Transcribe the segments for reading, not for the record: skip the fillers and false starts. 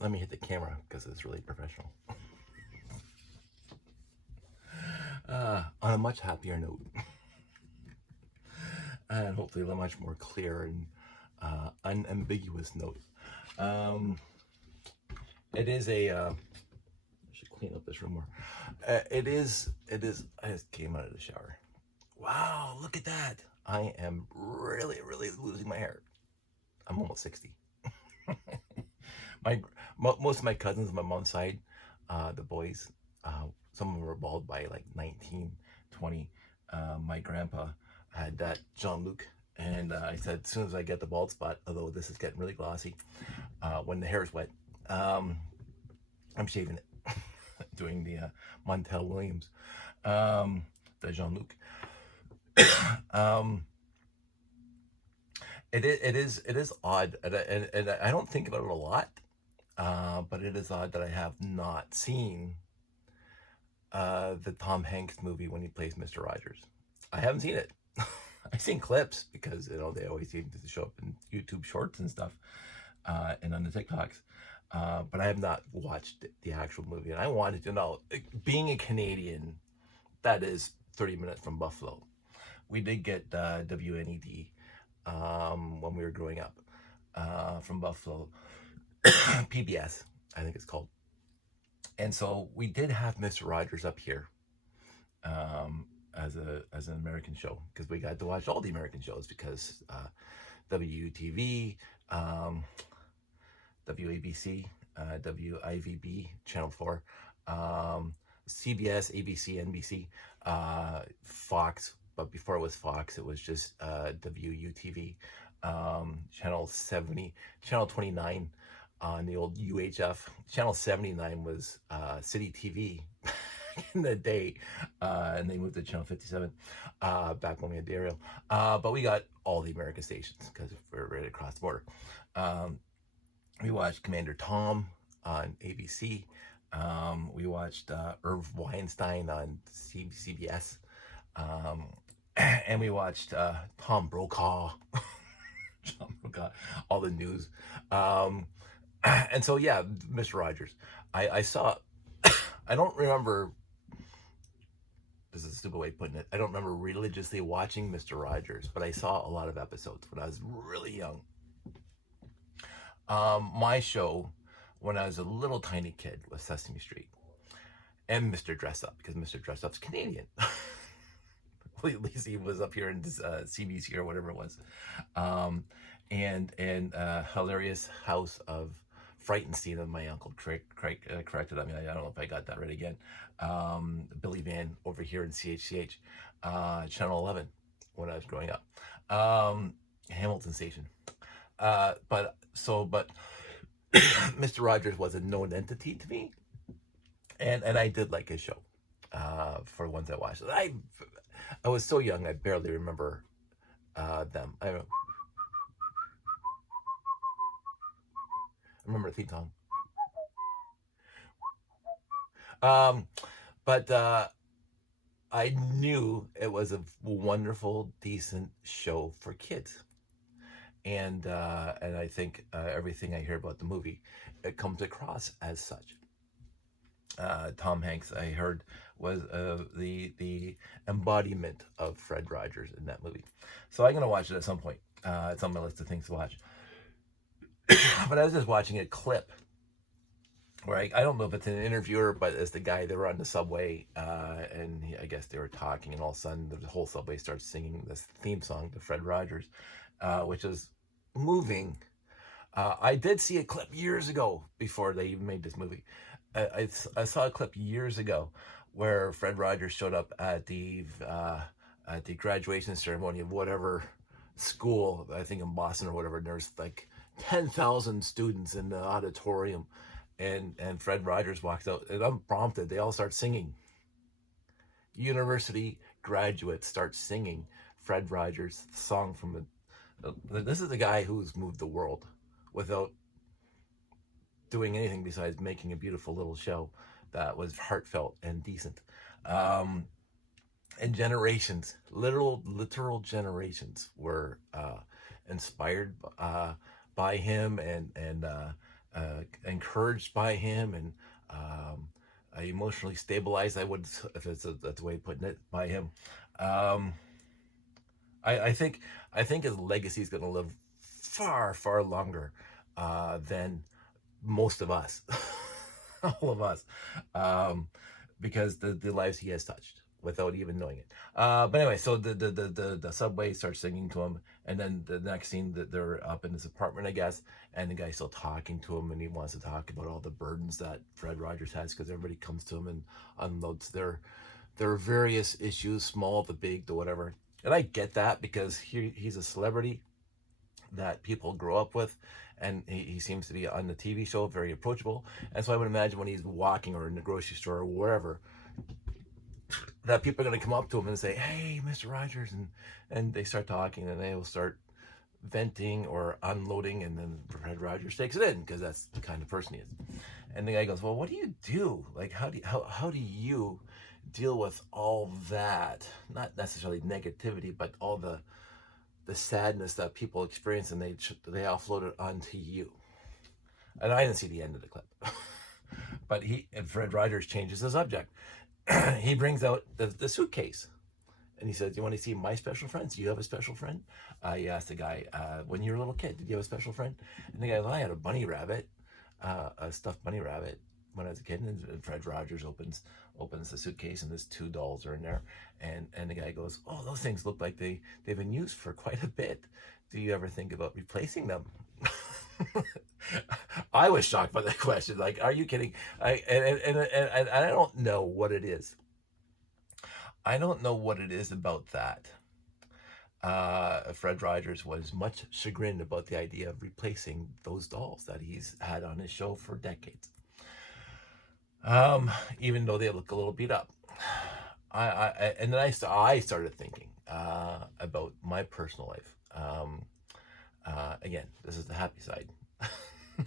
let me hit the camera because it's really professional. On a much happier note, and hopefully a much more clear and unambiguous note. It is a. I should clean up this room more. It is. I just came out of the shower. Wow, look at that! I am really losing my hair. I'm almost 60. Most of my cousins on my mom's side, the boys, some of them were bald by like 19, 20. My grandpa had that Jean-Luc, and I said as soon as I get the bald spot, although this is getting really glossy, when the hair is wet, I'm shaving it, doing the Montel Williams, the Jean-Luc. It is odd, and I don't think about it a lot, but it is odd that I have not seen the Tom Hanks movie when he plays Mr. Rogers. I haven't seen it. I've seen clips because they always seem to show up in YouTube Shorts and stuff, and on the TikToks. But I have not watched the actual movie, and I wanted to know. Being a Canadian, that is 30 minutes from Buffalo. We did get WNED when we were growing up from Buffalo, PBS, I think it's called. And so we did have Mr. Rogers up here as an American show, because we got to watch all the American shows, because WTV, WABC, WIVB, Channel 4, CBS, ABC, NBC, Fox, but before it was Fox, it was just WUTV, Channel 70, Channel 29 on the old UHF. Channel 79 was City TV in the day, and they moved to Channel 57 back when we had the aerial. But we got all the American stations because we're right across the border. We watched Commander Tom on ABC. We watched Irv Weinstein on CBS. And we watched Tom Brokaw, John Brokaw, all the news. And so, yeah, Mr. Rogers. I saw, I don't remember, this is a stupid way of putting it, I don't remember religiously watching Mr. Rogers, but I saw a lot of episodes when I was really young. My show, when I was a little tiny kid, was Sesame Street. And Mr. Dress Up, because Mr. Dress Up's Canadian. At least he was up here in CBC or whatever it was. And Hilarious House of Frightenstein, of my uncle Craig corrected. I mean, I don't know if I got that right again. Billy Van over here in CHCH, Channel 11 when I was growing up. Hamilton Station. But Mr. Rogers was a known entity to me, and I did like his show. For the ones I watched, I was so young I barely remember them. I remember the theme song. But I knew it was a wonderful, decent show for kids. And I think everything I hear about the movie, it comes across as such. Tom Hanks, I heard, was the embodiment of Fred Rogers in that movie. So I'm going to watch it at some point. It's on my list of things to watch. But I was just watching a clip where I don't know if it's an interviewer, but it's the guy, they were on the subway, and I guess they were talking, and all of a sudden the whole subway starts singing this theme song to Fred Rogers, which is moving. I did see a clip years ago before they even made this movie. I saw a clip years ago where Fred Rogers showed up at the graduation ceremony of whatever school, I think in Boston or whatever, and there's like 10,000 students in the auditorium, and Fred Rogers walks out, and unprompted, they all start singing. University graduates start singing Fred Rogers' song from this is the guy who's moved the world without doing anything besides making a beautiful little show that was heartfelt and decent. And generations, literal generations were inspired by him, and encouraged by him, and emotionally stabilized. I would, if that's the way of putting it, by him. Um, I I think his legacy is going to live far, far longer than most of us, all of us, um, because the lives he has touched without even knowing it. But anyway, so the subway starts singing to him, and then the next scene that they're up in his apartment, I guess, and the guy's still talking to him, and he wants to talk about all the burdens that Fred Rogers has because everybody comes to him and unloads their various issues, small, the big, the whatever. And I get that because he's a celebrity that people grow up with, and he seems to be on the TV show very approachable. And so I would imagine when he's walking or in the grocery store or wherever, that people are going to come up to him and say, "Hey, Mr. Rogers," and they start talking, and they will start venting or unloading, and then Fred Rogers takes it in because that's the kind of person he is. And the guy goes, "Well, what do you do? Like, how do you deal with all that? Not necessarily negativity, but all the sadness that people experience, and they offload it onto you." And I didn't see the end of the clip, but Fred Rogers changes the subject. He brings out the suitcase, and he says, "Do you want to see my special friends? Do you have a special friend?" He asked the guy, "When you were a little kid, did you have a special friend?" And the guy, "Well, I had a bunny rabbit, a stuffed bunny rabbit when I was a kid." And Fred Rogers opens the suitcase, and there's two dolls are in there. And the guy goes, "Oh, those things look like they've been used for quite a bit. Do you ever think about replacing them?" I was shocked by that question. Like, are you kidding? And I don't know what it is. I don't know what it is about that. Fred Rogers was much chagrined about the idea of replacing those dolls that he's had on his show for decades. Even though they look a little beat up. And then I started thinking about my personal life. Again, this is the happy side,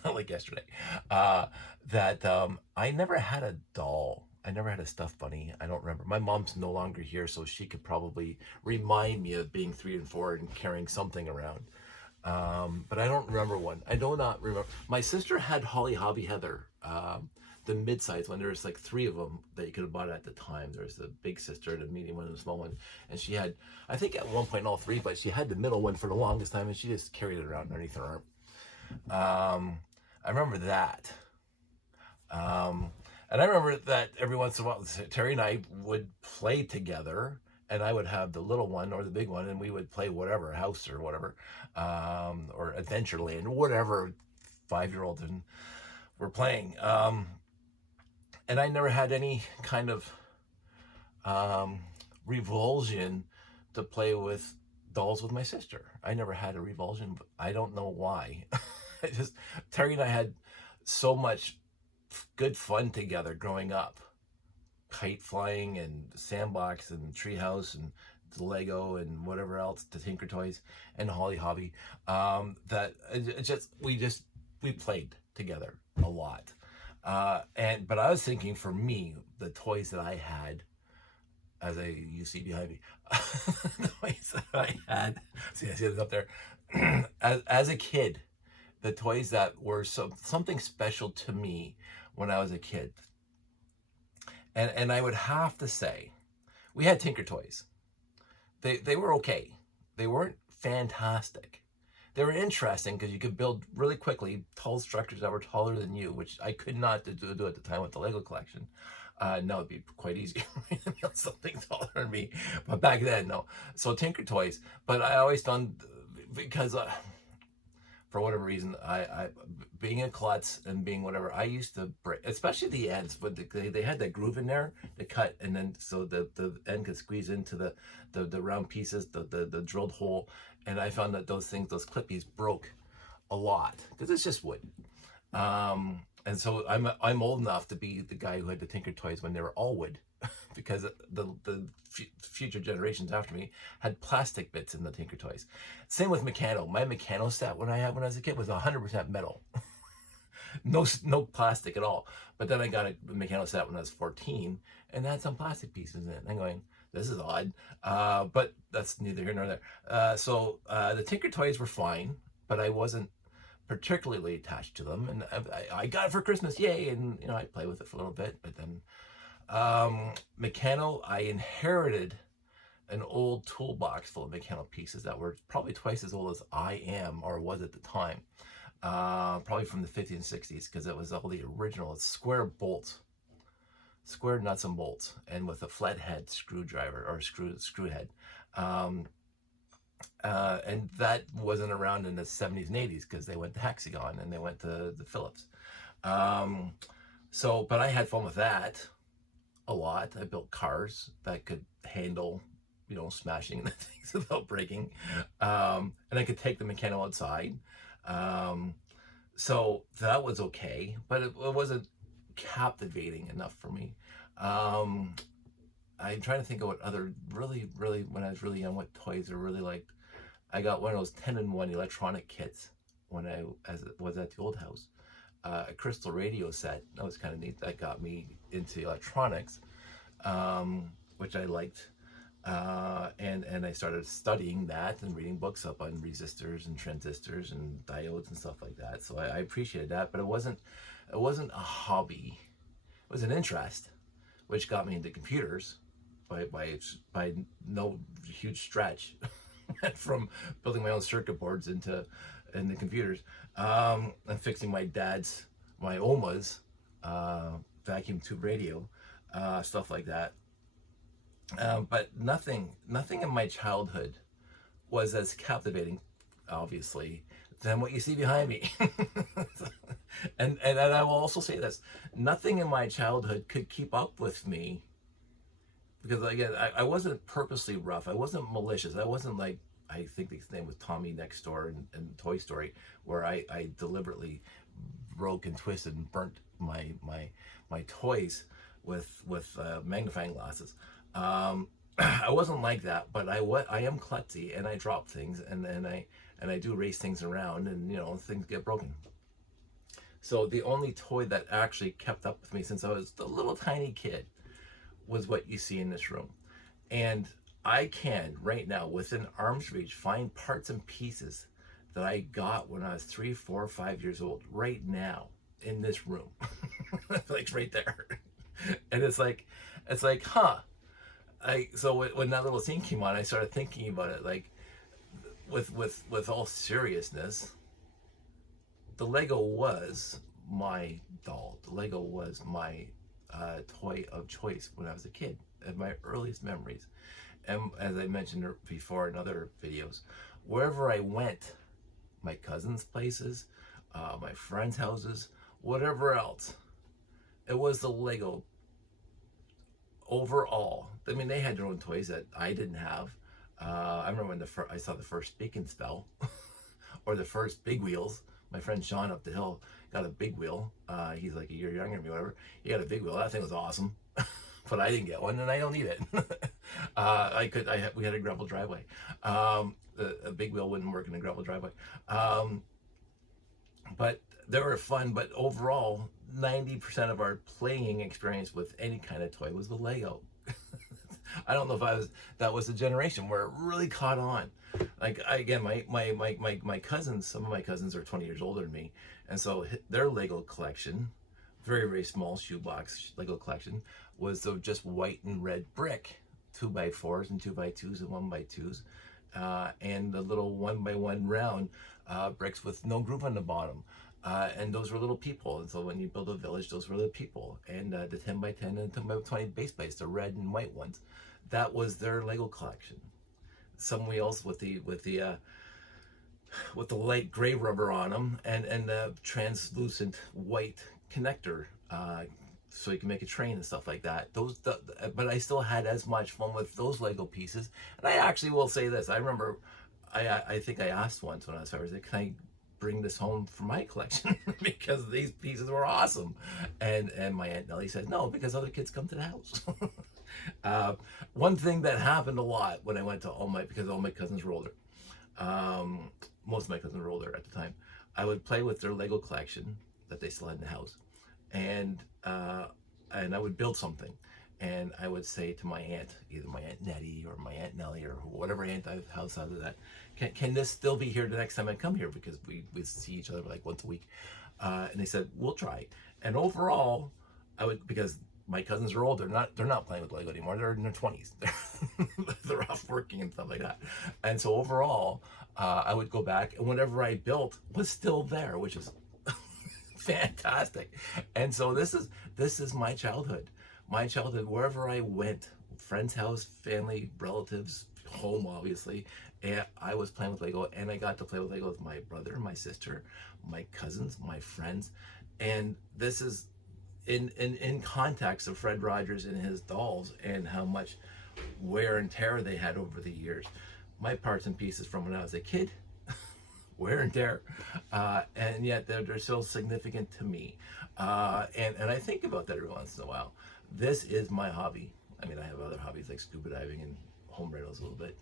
not like yesterday. That I never had a doll. I never had a stuffed bunny. I don't remember. My mom's no longer here, so she could probably remind me of being 3 and 4 and carrying something around. But I don't remember one. I do not remember. My sister had Holly Hobby Heather, the mid-size one. There's like 3 of them that you could have bought at the time. There's the big sister, the medium one, and the small one. And she had, I think at one point all 3, but she had the middle one for the longest time, and she just carried it around underneath her arm. I remember that. And I remember that every once in a while, Terry and I would play together, and I would have the little one or the big one, and we would play whatever, house or whatever, or Adventureland, whatever 5-year-olds were playing. And I never had any kind of revulsion to play with dolls with my sister. I never had a revulsion. But I don't know why. Terry and I had so much good fun together growing up. Kite flying and sandbox and treehouse and the Lego and whatever else, the Tinker Toys and Holly Hobby. That we played together a lot. But I was thinking, for me, the toys that I had, you see behind me, the toys that I had, see it up there, as a kid, the toys that were something special to me when I was a kid. And I would have to say, we had Tinker Toys. They were okay. They weren't fantastic. They were interesting because you could build really quickly tall structures that were taller than you, which I could not do at the time with the Lego collection. Now it'd be quite easy to build something taller than me. But back then, no. So Tinker Toys. But I always found, because for whatever reason, I being a klutz and being whatever, I used to break, especially the ends, but they had that groove in there to cut, and then so the end could squeeze into the round pieces, the drilled hole, and I found that those clippies broke a lot because it's just wood. And so I'm old enough to be the guy who had the Tinker Toys when they were all wood, because the future generations after me had plastic bits in the Tinker Toys. Same with Meccano. My Meccano set when I was a kid was 100% metal. No plastic at all. But then I got a Meccano set when I was 14 and had some plastic pieces in it. And I'm going, this is odd. But that's neither here nor there. So the Tinker Toys were fine, but I wasn't particularly attached to them, and I got it for Christmas, yay! And I play with it for a little bit, but then Meccano, I inherited an old toolbox full of Meccano pieces that were probably twice as old as I am or was at the time. Probably from the 50s and 60s, because it was all the original square bolts, square nuts and bolts, and with a flathead screwdriver or screw head. And that wasn't around in the 70s and 80s because they went to Hexagon and they went to the Phillips. But I had fun with that a lot. I built cars that could handle, smashing into things without breaking. And I could take the Meccano outside. So that was okay, but it wasn't captivating enough for me. I'm trying to think of what other really, when I was really young, what toys I really liked. I got one of those 10-in-1 electronic kits when I was at the old house. A crystal radio set. That was kind of neat. That got me into electronics, which I liked. And I started studying that and reading books up on resistors and transistors and diodes and stuff like that. So I appreciated that, but it wasn't a hobby. It was an interest, which got me into computers by no huge stretch. From building my own circuit boards into the computers, and fixing my Oma's vacuum tube radio, stuff like that. But nothing in my childhood was as captivating, obviously, than what you see behind me. and I will also say this: nothing in my childhood could keep up with me. Because again, I wasn't purposely rough. I wasn't malicious. I wasn't like, I think his name was Tommy Next Door in Toy Story, where I deliberately broke and twisted and burnt my toys with magnifying glasses. I wasn't like that, but I am klutzy, and I drop things, and I do race things around, and things get broken. So the only toy that actually kept up with me since I was a little tiny kid was what you see in this room. And I can right now, within arm's reach, find parts and pieces that I got when I was 3, 4, 5 years old right now in this room. Like right there. And it's like, huh. So when that little scene came on, I started thinking about it, like, with all seriousness, the Lego was my doll. The Lego was my toy of choice when I was a kid, at my earliest memories. And as I mentioned before in other videos, wherever I went, my cousins' places, my friends' houses, whatever else, it was the Lego overall. I mean, they had their own toys that I didn't have. I remember when I saw the first Speak and Spell, or the first Big Wheels. My friend Sean up the hill got a big wheel. He's like a year younger than me, whatever. He got a big wheel. That thing was awesome. But I didn't get one, and I don't need it. We had a gravel driveway. A big wheel wouldn't work in a gravel driveway. But they were fun. But overall, 90% of our playing experience with any kind of toy was the Lego. I don't know if that was the generation where it really caught on. Like, again, my cousins, some of my cousins are 20 years older than me, and so their Lego collection, very, very small shoebox Lego collection, was of just white and red brick, 2x4s and 2x2s and 1x2s, and the little 1x1 round bricks with no groove on the bottom. And those were little people. And so when you build a village, those were the people. And the 10x10 and 10x20 base plates, the red and white ones, that was their Lego collection. Some wheels with the light gray rubber on them, and the translucent white connector, so you can make a train and stuff like that. But I still had as much fun with those Lego pieces. And I actually will say this: I remember, I think I asked once when I was 5 years old, can I bring this home for my collection because these pieces were awesome? And my Aunt Nellie said no, because other kids come to the house. One thing that happened a lot when I went to because all my cousins were older, most of my cousins were older at the time, I would play with their Lego collection that they still had in the house, and I would build something. And I would say to my aunt, either my Aunt Nettie or my Aunt Nellie or whatever aunt I house out of that, can this still be here the next time I come here? Because we see each other like once a week. And they said, we'll try. And overall, I would, because my cousins are old, they're not playing with Lego anymore. They're in their 20s. They're off working and stuff like that. And so overall, I would go back, and whatever I built was still there, which is fantastic. And so this is my childhood. My childhood, wherever I went, friend's house, family, relatives, home, obviously, and I was playing with Lego, and I got to play with Lego with my brother, my sister, my cousins, my friends. And this is in context of Fred Rogers and his dolls and how much wear and tear they had over the years. My parts and pieces from when I was a kid, wear and tear, and yet they're still significant to me. And I think about that every once in a while. This is my hobby. I mean, I have other hobbies like scuba diving and home rentals a little bit,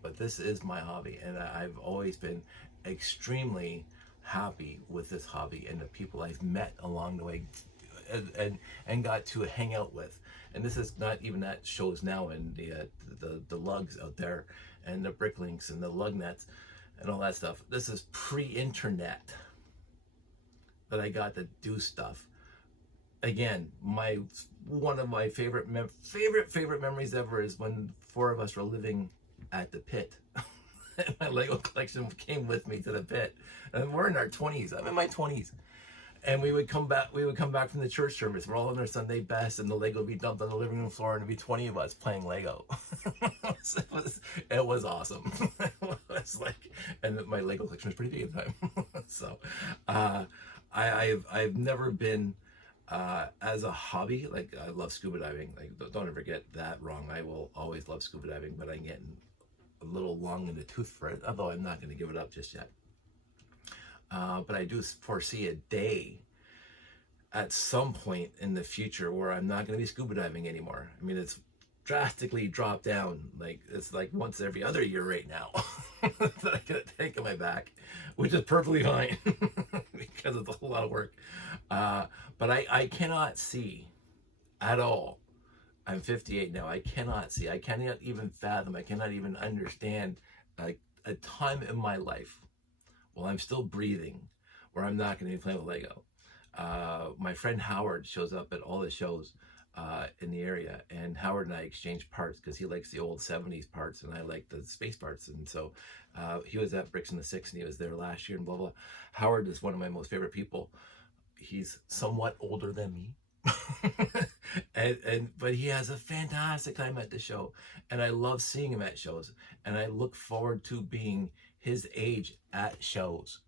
but this is my hobby, and I've always been extremely happy with this hobby and the people I've met along the way, and got to hang out with. And this is not even at shows now, and the lugs out there and the bricklinks and the lug nets and all that stuff. This is pre-internet that I got to do stuff. Again, one of my favorite memories ever is when four of us were living at the pit. And my Lego collection came with me to the pit, and we're in our 20s. I'm in my 20s, and we would come back from the church service. We're all in our Sunday best, and the Lego would be dumped on the living room floor, and it'd be 20 of us playing Lego. It was awesome. It was like, and my Lego collection was pretty big at the time. So I've never been, as a hobby, like, I love scuba diving. Like, don't ever get that wrong. I will always love scuba diving, but I'm getting a little long in the tooth for it, although I'm not going to give it up just yet. But I do foresee a day at some point in the future where I'm not going to be scuba diving anymore. I mean, it's drastically dropped down. Like, it's like once every other year right now that I get a tank on my back, which is perfectly fine because it's a whole lot of work. But I cannot see at all. I'm 58 now. I cannot see. I cannot even fathom. I cannot even understand like a time in my life while I'm still breathing where I'm not going to be playing with Lego. My friend Howard shows up at all the shows in the area, and Howard and I exchange parts because he likes the old 70s parts and I like the space parts. And so he was at Bricks in the Six, and he was there last year and blah blah. Howard is one of my most favorite people. He's somewhat older than me. But he has a fantastic time at the show, and I love seeing him at shows, and I look forward to being his age at shows.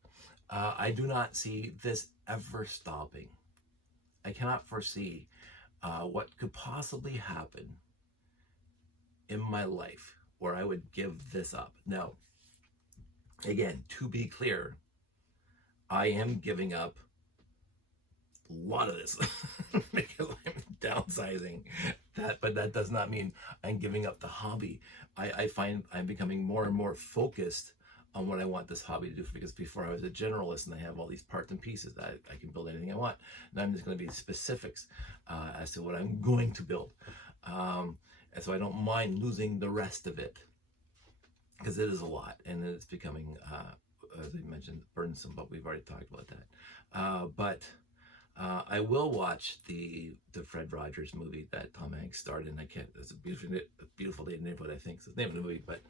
I do not see this ever stopping. I cannot foresee what could possibly happen in my life where I would give this up. Now, again, to be clear, I am giving up a lot of this because I'm downsizing that, but that does not mean I'm giving up the hobby. I find I'm becoming more and more focused on what I want this hobby to do, because before I was a generalist and I have all these parts and pieces that I can build anything I want. Now I'm just going to be specifics as to what I'm going to build. And so I don't mind losing the rest of it, because it is a lot, and it's becoming, as I mentioned, burdensome, but we've already talked about that. But I will watch the Fred Rogers movie that Tom Hanks starred in. It's a beautiful day in the neighborhood, I think is the name of the movie, but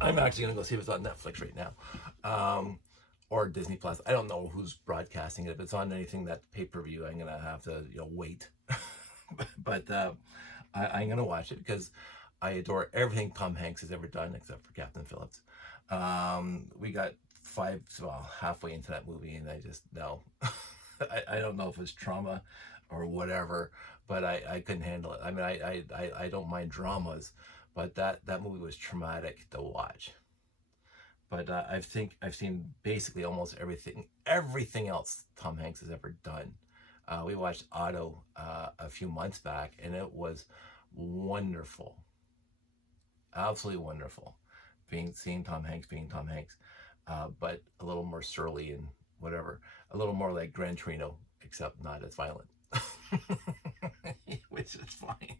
I'm actually going to go see if it's on Netflix right now, or Disney Plus. I don't know who's broadcasting it. If it's on anything that pay-per-view, I'm going to have to wait. But I'm going to watch it because I adore everything Tom Hanks has ever done except for Captain Phillips. We got halfway into that movie, and I just no. I don't know if it's trauma or whatever, but I couldn't handle it. I mean, I don't mind dramas, but that movie was traumatic to watch. But I've seen basically almost everything else Tom Hanks has ever done. We watched Otto a few months back, and it was wonderful, absolutely wonderful, seeing Tom Hanks being Tom Hanks, but a little more surly and whatever, a little more like Gran Torino, except not as violent. which is fine.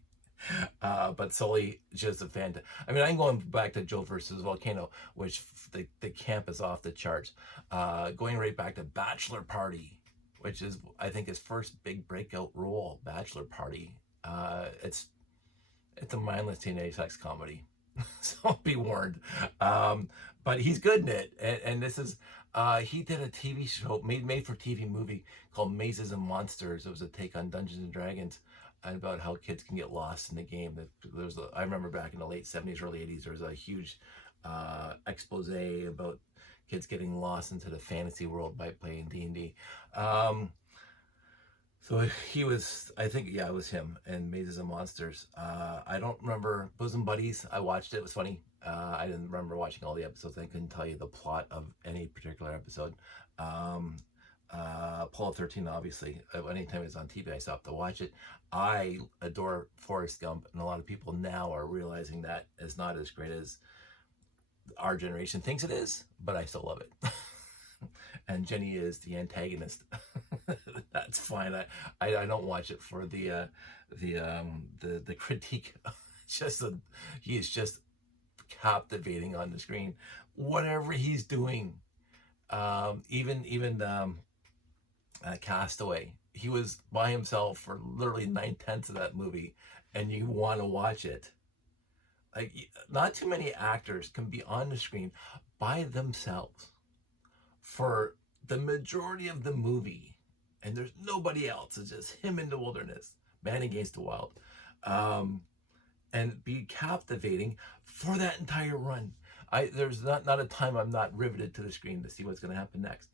But Sully just a fan. I mean, I'm going back to Joe versus Volcano, which the camp is off the charts. Going right back to Bachelor Party, which is I think his first big breakout role. Bachelor Party. It's a mindless teenage sex comedy, so be warned. But he's good in it, and this is he did a TV show made for TV movie called Mazes and Monsters. It was a take on Dungeons and Dragons, and about how kids can get lost in the game. I remember back in the late 70s, early 80s, there was a huge expose about kids getting lost into the fantasy world by playing D&D. So he was, I think, yeah, it was him and Mazes and Monsters. I don't remember Bosom Buddies. I watched it. It was funny. I didn't remember watching all the episodes. I couldn't tell you the plot of any particular episode. Apollo 13, obviously. Anytime it's on TV, I stopped to watch it. I adore Forrest Gump, and a lot of people now are realizing that it's not as great as our generation thinks it is, but I still love it. And Jenny is the antagonist. That's fine. I don't watch it for the critique. He is just captivating on the screen. Whatever he's doing, even Castaway. He was by himself for literally 9/10 of that movie, and you want to watch it. Like, not too many actors can be on the screen by themselves for the majority of the movie, and there's nobody else. It's just him in the wilderness, man against the wild, and be captivating for that entire run. There's not a time I'm not riveted to the screen to see what's going to happen next.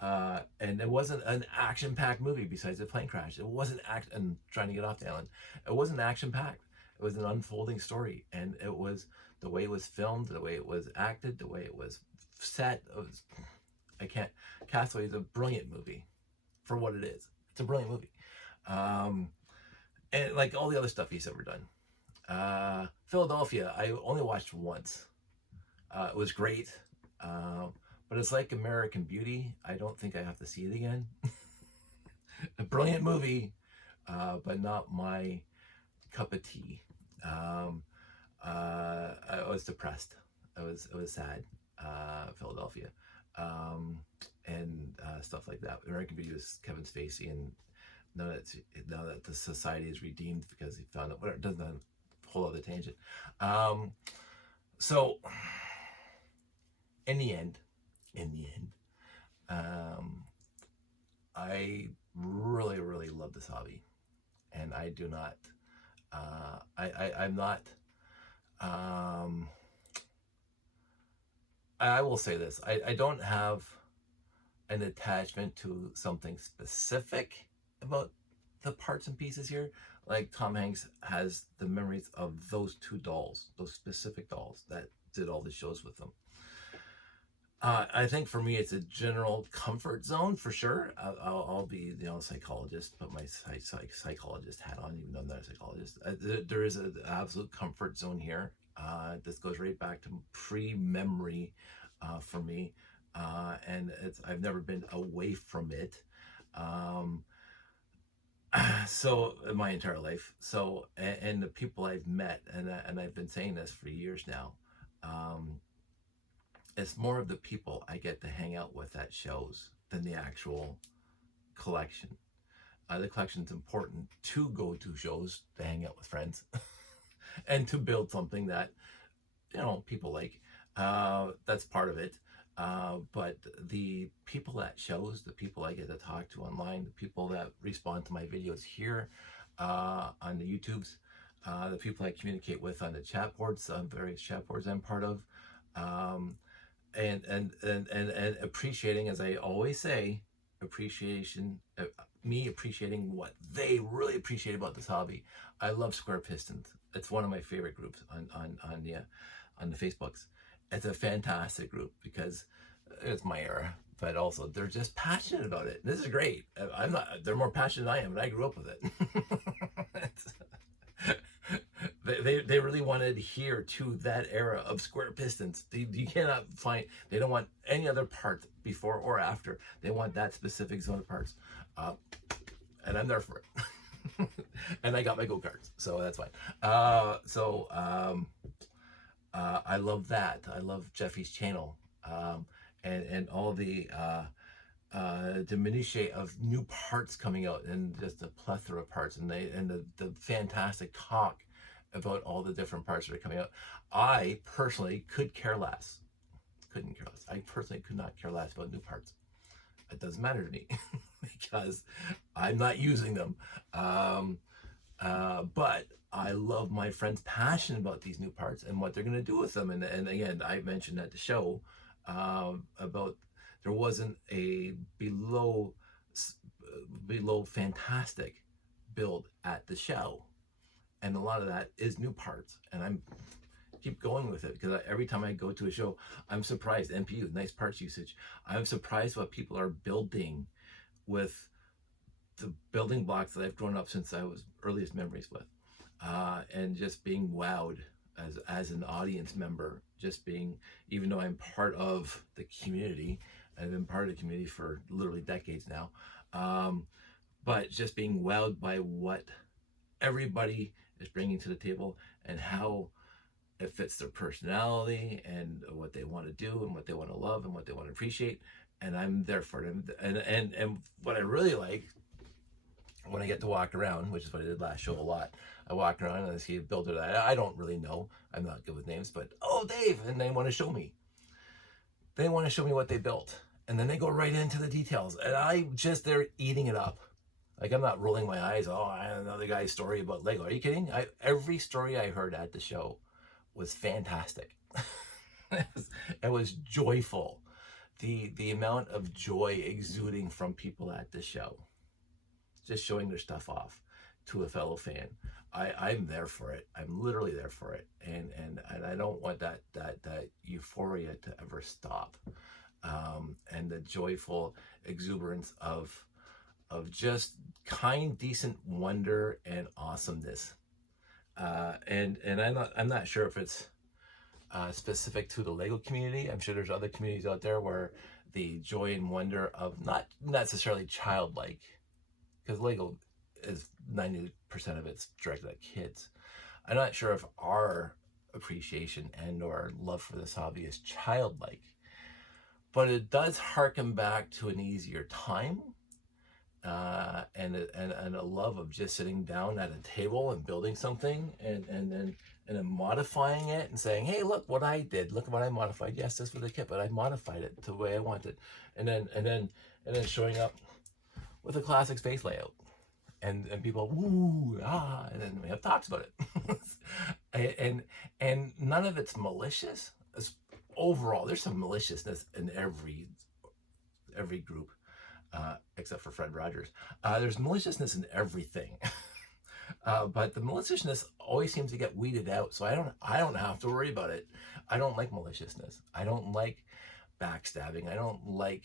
And it wasn't an action-packed movie besides the plane crash. It wasn't and trying to get off the island. It wasn't action-packed. It was an unfolding story, and it was the way it was filmed, the way it was acted, the way it was set. Castaway is a brilliant movie for what it is. It's a brilliant movie. And like all the other stuff he's ever done. Philadelphia, I only watched once. It was great. But it's like American Beauty. I don't think I have to see it again. A brilliant movie, but not my cup of tea. I was depressed. I was sad. Philadelphia, and stuff like that. American Beauty was Kevin Spacey, and now that the society is redeemed because he found out whatever. It doesn't have a whole other tangent. So in the end, I really, really love this hobby, and I do not. I'm not. I will say this: I don't have an attachment to something specific about the parts and pieces here. Like Tom Hanks has the memories of those two dolls, those specific dolls that did all the shows with them. I think for me, it's a general comfort zone for sure. I'll be, psychologist, put my psychologist hat on, even though I'm not a psychologist. There is an absolute comfort zone here. This goes right back to pre-memory for me, and I've never been away from it. So my entire life. So and the people I've met, and I've been saying this for years now. It's more of the people I get to hang out with at shows than the actual collection. The collection's important to go to shows, to hang out with friends, and to build something that, people like. That's part of it. But the people at shows, the people I get to talk to online, the people that respond to my videos here on the YouTubes, the people I communicate with on the chat boards, various chat boards I'm part of, and appreciating, as I always say, me appreciating what they really appreciate about this hobby. I love Square Pistons. It's one of my favorite groups on the Facebooks. It's a fantastic group because it's my era, but also they're just passionate about it. This is great. They're more passionate than I am, and I grew up with it. They really want to adhere to that era of Square Pistons. You cannot find, they don't want any other part before or after. They want that specific zone of parts. And I'm there for it. And I got my go-karts, so that's fine. I love that. I love Jeffy's channel, and all the minutiae of new parts coming out, and just a plethora of parts, and the fantastic talk about all the different parts that are coming out. I personally could care less. Couldn't care less. I personally could not care less about new parts. It doesn't matter to me because I'm not using them. But I love my friends' passion about these new parts and what they're going to do with them. And again, I mentioned at the show about there wasn't a below fantastic build at the show, and a lot of that is new parts. And I'm keep going with it because every time I go to a show, I'm surprised. NPU, nice parts usage. I'm surprised what people are building with the building blocks that I've grown up since I was earliest memories with, and just being wowed as an audience member. Just being, even though I'm part of the community, I've been part of the community for literally decades now, but just being wowed by what everybody is bringing to the table and how it fits their personality and what they want to do and what they want to love and what they want to appreciate. And I'm there for them. And what I really like when I get to walk around, which is what I did last show a lot, I walk around and I see a builder that I don't really know. I'm not good with names, but oh, Dave, and they want to show me. They want to show me what they built, and then they go right into the details, and they're eating it up. Like, I'm not rolling my eyes. Oh, another guy's story about Lego. Are you kidding? Every story I heard at the show was fantastic. It was joyful. The amount of joy exuding from people at the show, just showing their stuff off to a fellow fan. I'm there for it. I'm literally there for it, and I don't want that euphoria to ever stop, and the joyful exuberance of just kind, decent wonder and awesomeness. And I'm not sure if it's specific to the Lego community. I'm sure there's other communities out there where the joy and wonder of not necessarily childlike, because Lego is 90% of it's directed at kids. I'm not sure if our appreciation and or love for this hobby is childlike, but it does harken back to an easier time, and a love of just sitting down at a table and building something, and then modifying it and saying, hey, look what I did, look what I modified. Yes, this was a kit, but I modified it the way I wanted, and then showing up with a classic space layout, and people woo and then we have talks about it. and none of it's malicious. Overall, there's some maliciousness in every group, except for Fred Rogers. There's maliciousness in everything. But the maliciousness always seems to get weeded out, so I don't have to worry about it. I don't like maliciousness. I don't like backstabbing. I don't like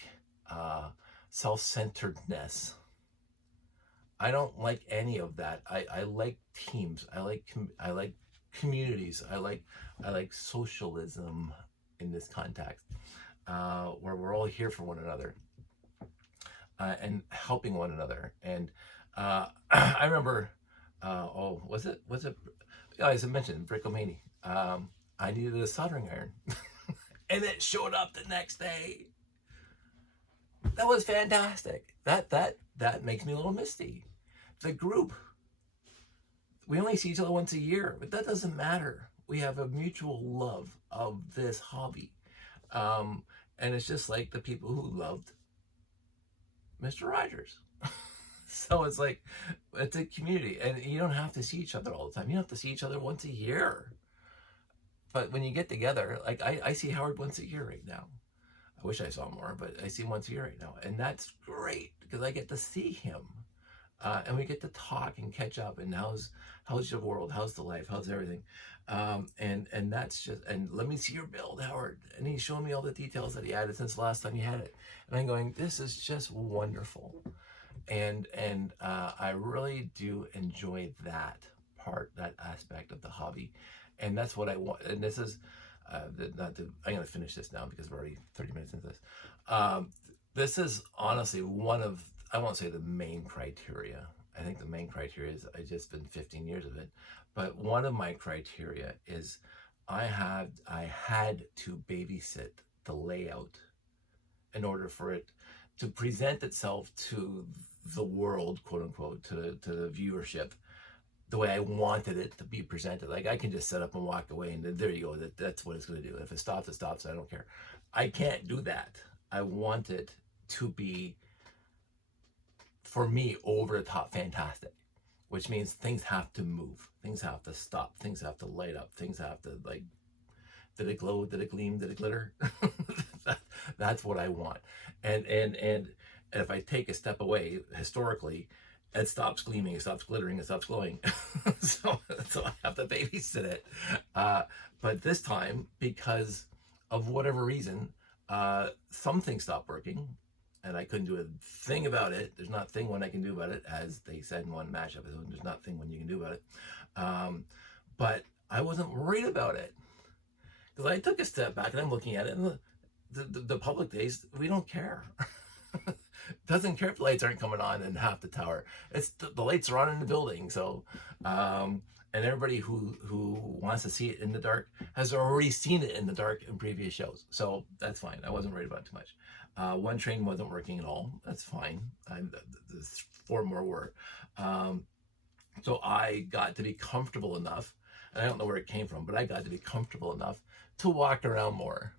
self-centeredness. I don't like any of that. I like teams. I like communities. I like socialism in this context, where we're all here for one another, and helping one another. And I remember, was it? As I mentioned, Brickomania. I needed a soldering iron, and it showed up the next day. That was fantastic. That makes me a little misty. The group, we only see each other once a year, but that doesn't matter. We have a mutual love of this hobby, and it's just like the people who loved Mr. Rogers. So it's like, it's a community, and you don't have to see each other all the time. You don't have to see each other once a year. But when you get together, like I see Howard once a year right now. I wish I saw more, but I see him once a year right now, and that's great because I get to see him, and we get to talk and catch up. And how's your world? How's the life? How's everything? And that's just, and let me see your build, Howard. And he's showing me all the details that he added since the last time he had it, and I'm going, this is just wonderful. And I really do enjoy that part, that aspect of the hobby, and that's what I want. And this is. I'm going to finish this now because we're already 30 minutes into this. This is honestly one of, I won't say the main criteria. I think the main criteria is I just been 15 years of it. But one of my criteria is I had to babysit the layout in order for it to present itself to the world, quote unquote, to the viewership, the way I wanted it to be presented. Like, I can just set up and walk away, and there you go. That's what it's going to do. If it stops, it stops. I don't care. I can't do that. I want it to be, for me, over the top fantastic, which means things have to move, things have to stop, things have to light up, things have to, like, did it glow, did it gleam, did it glitter? That's what I want. And if I take a step away historically, it stops gleaming, it stops glittering, it stops glowing. so I have to babysit it. But this time, because of whatever reason, some things stopped working, and I couldn't do a thing about it. There's not a thing one I can do about it, as they said in one MASH episode. There's not a thing one you can do about it. But I wasn't worried about it, because I took a step back and I'm looking at it, and the public days, we don't care. Doesn't care if the lights aren't coming on in half the tower. It's the lights are on in the building. So, and everybody who wants to see it in the dark has already seen it in the dark in previous shows. So that's fine. I wasn't worried about it too much. One train wasn't working at all. That's fine. There's 4 more were. So I got to be comfortable enough, and I don't know where it came from, but I got to be comfortable enough to walk around more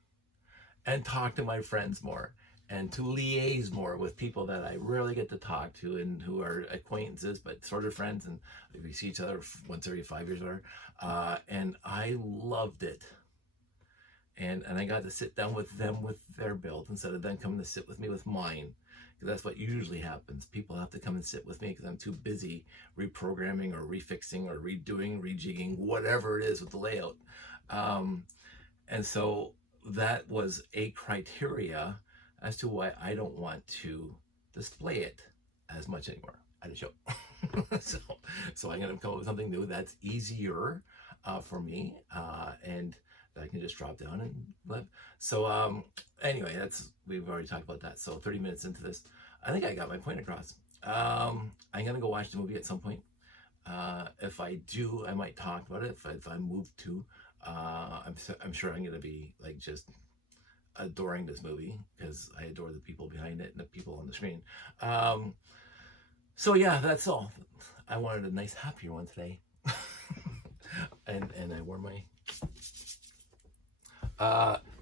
and talk to my friends more, and to liaise more with people that I rarely get to talk to and who are acquaintances but sort of friends, and we see each other once every 5 years or whatever. And I loved it. And I got to sit down with them with their build instead of them coming to sit with me with mine. Because that's what usually happens. People have to come and sit with me because I'm too busy reprogramming or refixing or redoing, rejigging, whatever it is with the layout. And so that was a criteria as to why I don't want to display it as much anymore at a show. so I'm going to come up with something new that's easier for me, and that I can just drop down and live. So anyway, we've already talked about that. So 30 minutes into this, I think I got my point across. I'm going to go watch the movie at some point. If I do, I might talk about it. If I move to, I'm sure I'm going to be like just adoring this movie, because I adore the people behind it and the people on the screen. So yeah, that's all. I wanted a nice, happier one today. and I wore my...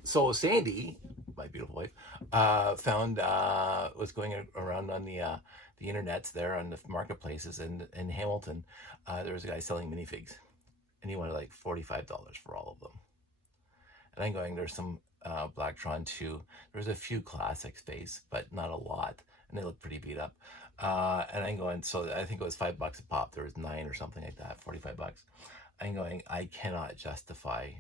So Sandy, my beautiful wife, found was going around on the internets there on the marketplaces in Hamilton. There was a guy selling minifigs, and he wanted like $45 for all of them. And I'm going, there's some Blacktron 2. There's a few classic space, but not a lot, and they look pretty beat up. And I'm going, so I think it was $5 a pop. There was 9 or something like that, $45. I'm going, I cannot justify.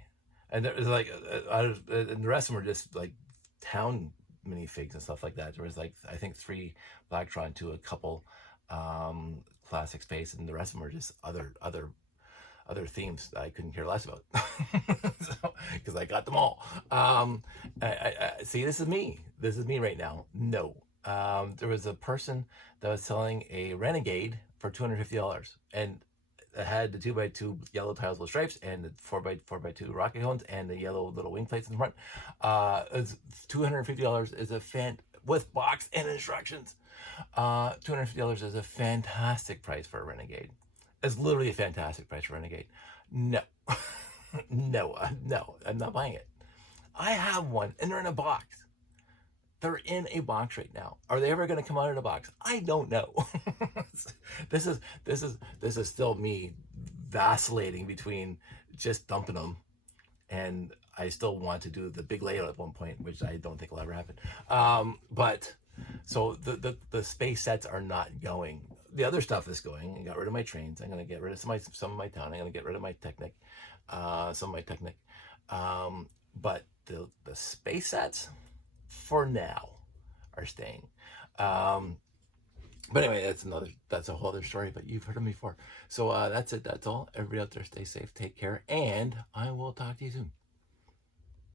And there was like, and the rest of them were just like town minifigs and stuff like that. There was like, I think 3 Blacktron to a couple classic space, and the rest of them were just other themes that I couldn't care less about, because I got them all. I see, this is me. This is me right now. No, there was a person that was selling a Renegade for $250, and it had the 2x2 yellow tiles with stripes and the 4x2 rocket cones and the yellow little wing plates in front. It's $250 is with box and instructions. $250 is a fantastic price for a Renegade. It's literally a fantastic price for Renegade. No, no, I'm not buying it. I have one, and they're in a box. They're in a box right now. Are they ever going to come out of the box? I don't know. This is still me vacillating between just dumping them, and I still want to do the big layout at one point, which I don't think will ever happen. But so the space sets are not going. The other stuff is going. I got rid of my trains. I'm going to get rid of some of my town. I'm going to get rid of my Technic, some of my Technic. But the space sets, for now, are staying. But anyway, that's a whole other story, but you've heard them before. So that's it. That's all. Everybody out there, stay safe, take care, and I will talk to you soon.